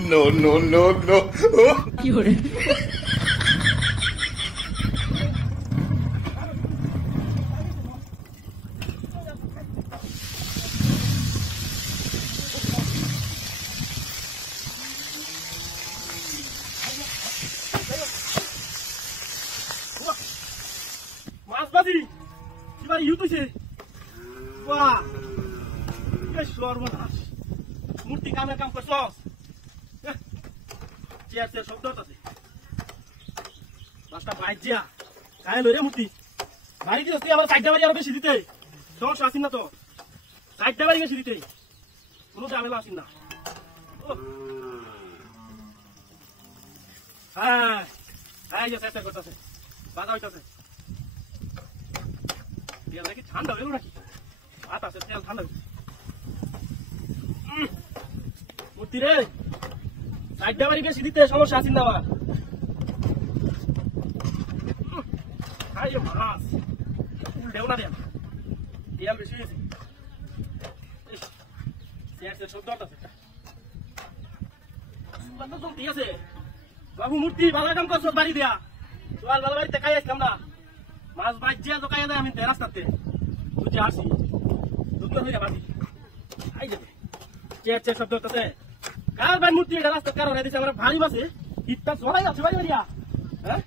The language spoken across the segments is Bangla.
No, no, no, no. মাছবাজি এবার ইউতুছে বাহ বেশ সর্বনাশ মূর্তি কামের কাম করছস চেয়ার চেয়ার শব্দ আছে পাঁচটা বাইক যা গায়ে লইরে মূর্তি বাড়ি দিস তুই আমার চারটা বাড়ি আরো বেশি দিতে সমস্যা আসিন না তো চারটা বাড়ি বেশি দিতে কোনো ঝামেলা আসিন না হ্যাঁ হ্যাঁ চেষ্টা করতেছে বাধা হইতেছে নাকি ঠান্ডা হইল নাকি ভাত আছে তেল ঠান্ডা মূর্তি রে চারটা বাড়ি বেশি দিতে সমস্যা আসিন না আমার মাছ উল্টেও না দেন তেল বেশি হয়েছে ঠিক আছে বাবু মূর্তি ভালো কাম করছো বাড়ি দেয়া তোমার ভালো বাড়িতে খাই আসলাম না মাছ বাজিয়া দোকানে দেয় আমি রাস্তাতে বুঝে আসি দুটো হয়ে বাজি আই যাবে চেয়ার চেয়ার শব্দ হচ্ছে কার ভাই মূর্তি এটা রাস্তা কারণ দিছে আমার ভারী বাসে ইটটা চড়াই আছে বাড়ি বাড়িয়া হ্যাঁ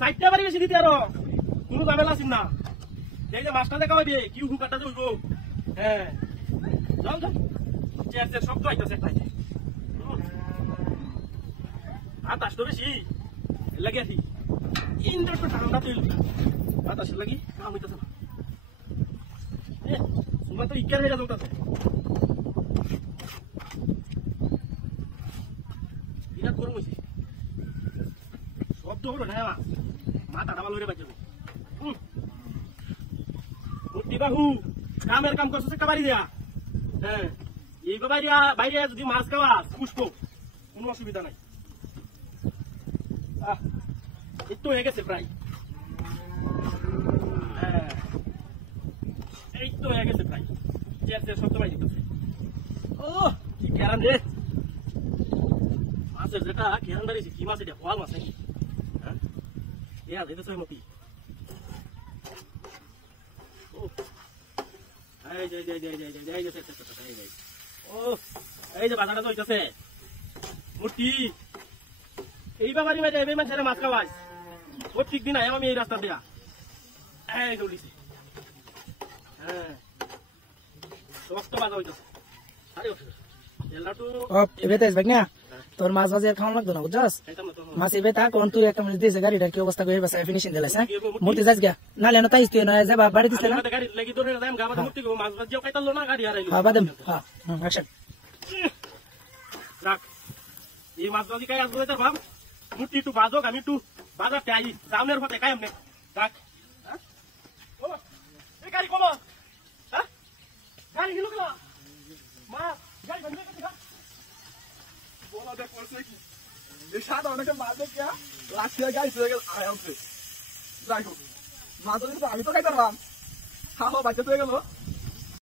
চারটা বাড়ি বেশি দিতে আরো কোনো ঝামেলা আসিন না এই যে মাছটা দেখা হইবে কি হুকাটা যে হইব হ্যাঁ যাও যাও চেয়ার চেয়ার শব্দ আইতেছে একটাই বাতাস তো বেশি লাগে আছি ইন্দ্র তো ঠান্ডা তুই বাতাস লাগি কাম হইতেছে না তোমার তো ইকের হয়ে যাচ্ছে বিরাট গরম হয়েছে শব্দ হলো না মাথাটা ভালো বাজে মূর্তি বাহু কামের কাম করছে একটা বাড়ি দেয়া হ্যাঁ এই বাইরে যদি মাছ খাওয়া পুষ্প কোনো অসুবিধা নাই একটু হয়ে গেছে প্রায় হ্যাঁ এই তো হয়ে গেছে প্রায় চেয়ার চেয়ার শব্দ পাই দিতেছে ও কি কেরান রে মাছের যেটা কেরান দাঁড়িয়েছে কি মাছ এটা ফল মাছ নাকি হ্যাঁ এরা যেতেছে মতি এই যে বাজারটা চলতেছে মূর্তি এই বাবারি মাঝে এই মানুষের মাছ খাওয়াই প্রত্যেক দিন আমি এই রাস্তা দেয়া এই দৌড়িছে হ্যাঁ শক্ত বাজা হইতেছে তোর মাছ বাজার খাওয়া লাগতো না বুঝছস মাছ এবে তা কোন তুই একটা দিয়েছে গাড়িটা কি অবস্থা করে বাসা ফিনিশিং দিলাস হ্যাঁ মূর্তি যাস গা না লেনো তাই তুই না যাবা বাড়ি দিছ না গাড়ি লাগি ধরে দাম গাবা মূর্তি মাছ বাজিও খাইতালো না গাড়ি হারাইলো হ্যাঁ বাদাম হ্যাঁ অ্যাকশন রাখ এই মাছ বাজি খাই আসবে তোর বাপ মূর্তি একটু বাজক আমি একটু বাজারতে আই সামনের পথে খাই আমনে রাখ ও এই গাড়ি কমা হ্যাঁ গাড়ি গেল কেন মাছ গাড়ি বন্ধ করে খা बोला देख परसे की ये शायद होने के बाद क्या लास्ट ईयर गाइस हो गया आराम से देखो माधुरी तो अभी तो क्या कर रहा हम हाँ हो बच्चे तो ये लो